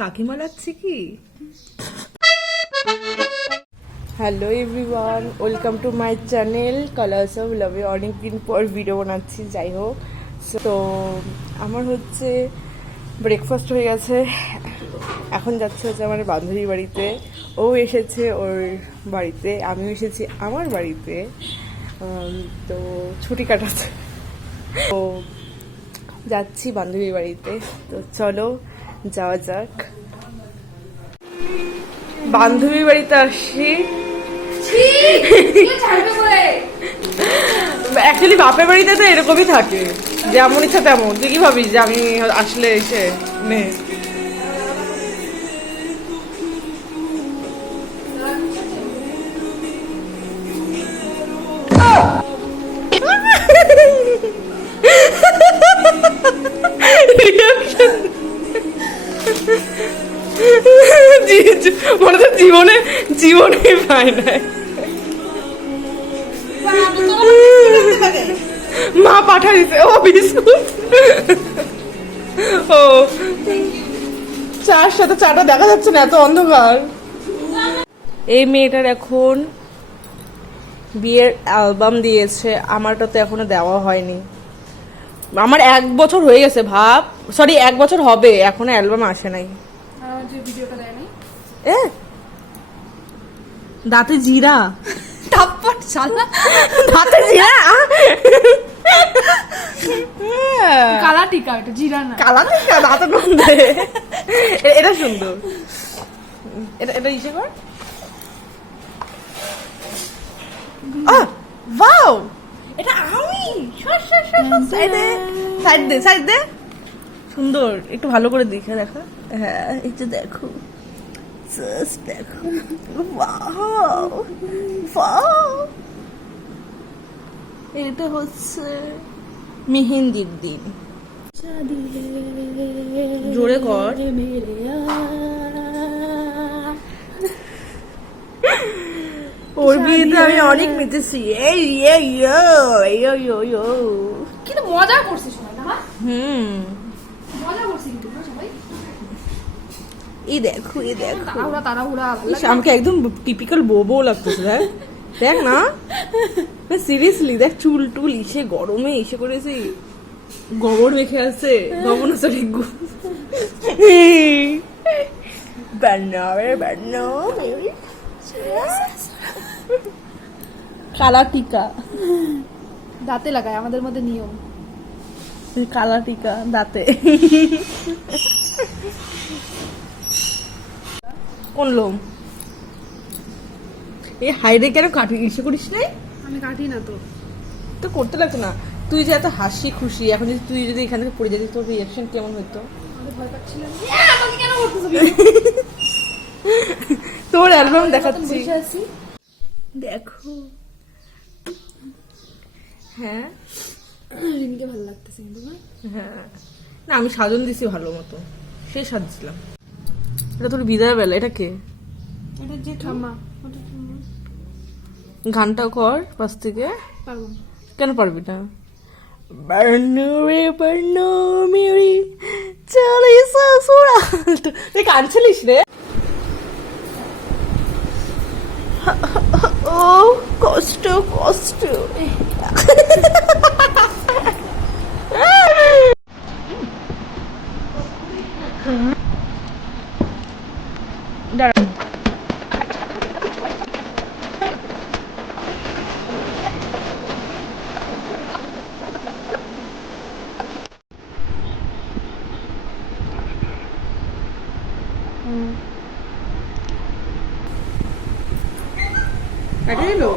কাকিমা লাগছে কি? Hello everyone, welcome to my channel colours of লাভে। অনেকদিন পর ভিডিও বানাচ্ছি, যাই হোক। তো আমার হচ্ছে ব্রেকফাস্ট হয়ে গেছে, এখন যাচ্ছে হচ্ছে আমার বান্ধবীর বাড়িতে। ও এসেছে ওর বাড়িতে, আমিও এসেছি আমার বাড়িতে। তো ছুটি কাটাতে তো যাচ্ছি বান্ধবীর বাড়িতে। তো চলো যাওয়া যাক। বান্ধবীর বাড়িতে আসি, অ্যাকচুয়ালি বাপের বাড়িতে তো এরকমই থাকে, যেমন ইচ্ছা তেমন। তুই কি ভাবিস যে আমি আসলে এসে নে? মনে তো জীবনে জীবনে পায় না। মা পাঠা দিছে ও বিস্কুট। ও চার সাথে চাটা দেখা যাচ্ছে না, এত অন্ধকার। এই মেয়েটার এখন বিয়ের অ্যালবাম দিয়েছে, আমারটা তো এখনো দেওয়া হয়নি। আমার 1 বছর হয়ে গেছে, ভাব। সরি, 1 বছর হবে, এখনো অ্যালবাম আসে নাই। দাঁতে জিরা, তাপ্পট শালা, দাঁতে জিরা। কালা টিকা, এটা জিরা না। কালা টিকা দাঁতে গন্ধে। এটা সুন্দর, এটা এটা ইসে কর। ওয়াও, এটা আমি। সাইড দে, সাইড দে। সুন্দর, একটু ভালো করে দেখে দেখা। হ্যাঁ, এই যে দেখো, দেখো। ওয়াও ওয়াও, এটা হচ্ছে মেহেন্দির দিন। জোরে কর। ওর বিয়েতে আমি অনেক মেতেছি। এই কিন্তু মজা করছিস না? মজা করছিস কিন্তু সবাই। এই দেখো, এই দেখো, তাড়াহুড়া। আমাকে একদম টিপিক্যাল বউ লাগতেছে। দেখ না, সিরিয়াসলি দেখ, চুল টুল ইসে গরমে এসে করেছি, গোবর মেখে আছে। গোবর না, সরি, কালা টিকা দাঁতে লাগায়, আমাদের মধ্যে নিয়ম। কালা টিকা দাঁতে। কোন লোম? এই হাইরে কেন কাটি ইসে করিস নাই? আমি কাটি না তো, তো করতে লাগতো না। তুই যে এত হাসি খুশি, এখন যদি তুই যদি এখান থেকে পড়ে যেতিস, তোর রিয়াকশন কেমন হতো? ভয় পাচ্ছিলাম। আমাকে কেন করতেছিস? তোর অ্যালবাম দেখাচ্ছি, দেখো। হ্যাঁ, রিমিকে ভালো লাগতেছে কিন্তু না? হ্যাঁ, না আমি সাজন দিছি ভালো মতো, সে সাজছিলাম। এটা তোর বিদায় বেলা। এটা কে? এটা যে ঠাম্মা। গানটা কর পাশ থেকে। পারবো না। কেন পারবি না? বার্নো রে বার্নো মেরি চলে সসুরা। তুই কাঁদছিলিস রে? ও কষ্ট কষ্ট। দাঁড়ান, কাটে এলো।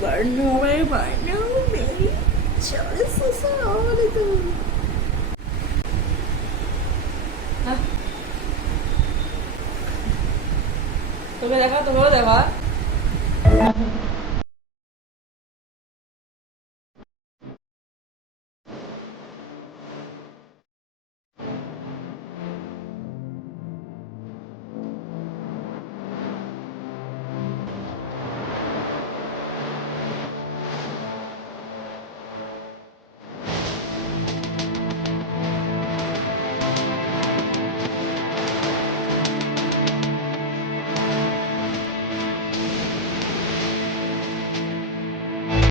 বার্নো রে বার্নো মেরি চলে সসুরা। তোকে দেখা, তোকেও দেখা।